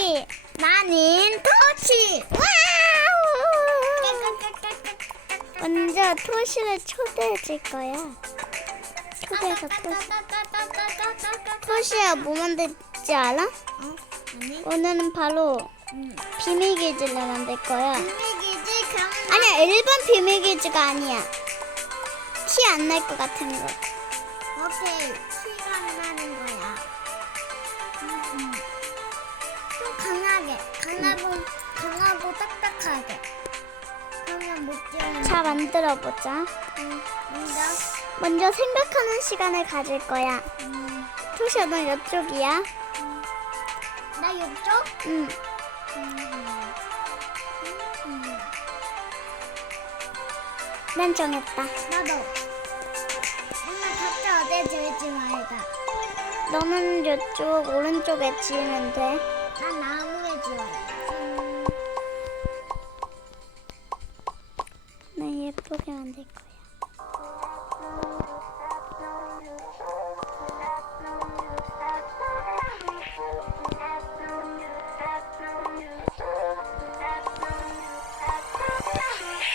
토끼. 나는 토시. 와우. 먼저 토시를 초대해 줄 거야. 초대해서 토시. 토시야 뭐 만들지 알아? 오늘은 바로 응. 비밀 기지를 만들 거야. 아니야 일반 비밀 기지가 아니야. 티 안 날 것 같은 거. 오케이 자 만들어 보자. 응. 먼저. 생각하는 시간을 가질 거야. 음. 토시야 넌 이쪽이야? 나 이쪽? 응. 음. 음. 난 정했다. 나도. 엄마 각자 어디에 지을지 말자. 너는 이쪽 오른쪽에 지으면 돼.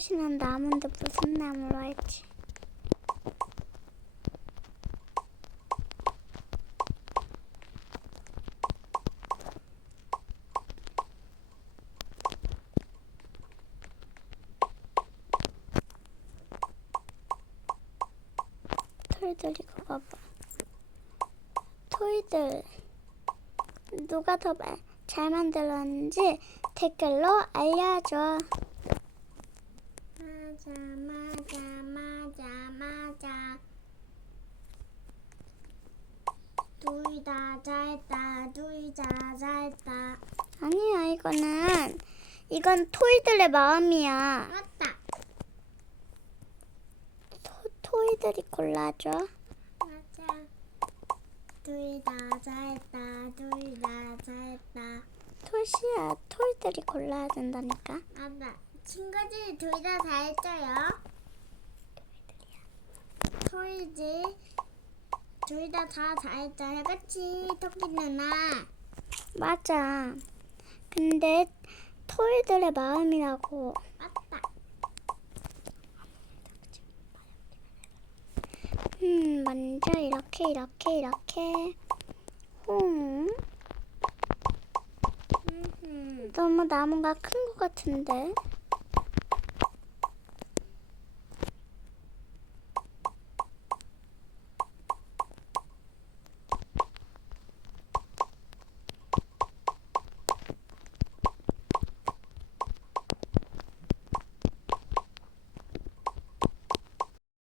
엄청. 토시는 나무인데 무슨 나무로 할지. 토이들 이거 봐봐. 토이들 누가 더 잘 만들었는지 댓글로 알려줘. 맞아, 맞아, 맞아, 맞아. 둘 다 잘했다, 둘 다 잘했다. 아니야 이거는 이건 토이들의 마음이야. 맞다, 토, 토이들이 골라줘. 맞아. 둘 다 잘했다, 둘 다 잘했다. 토시야 토이들이 골라야 된다니까. 맞다. 친구들이 둘다 잘했어요. 토이지 둘다다 잘했어요. 그치, 토끼 누나? 맞아. 근데 토이들의 마음이라고. 맞다. 음 먼저 이렇게 이렇게 이렇게. 홍. 너무 나무가 큰 것 같은데.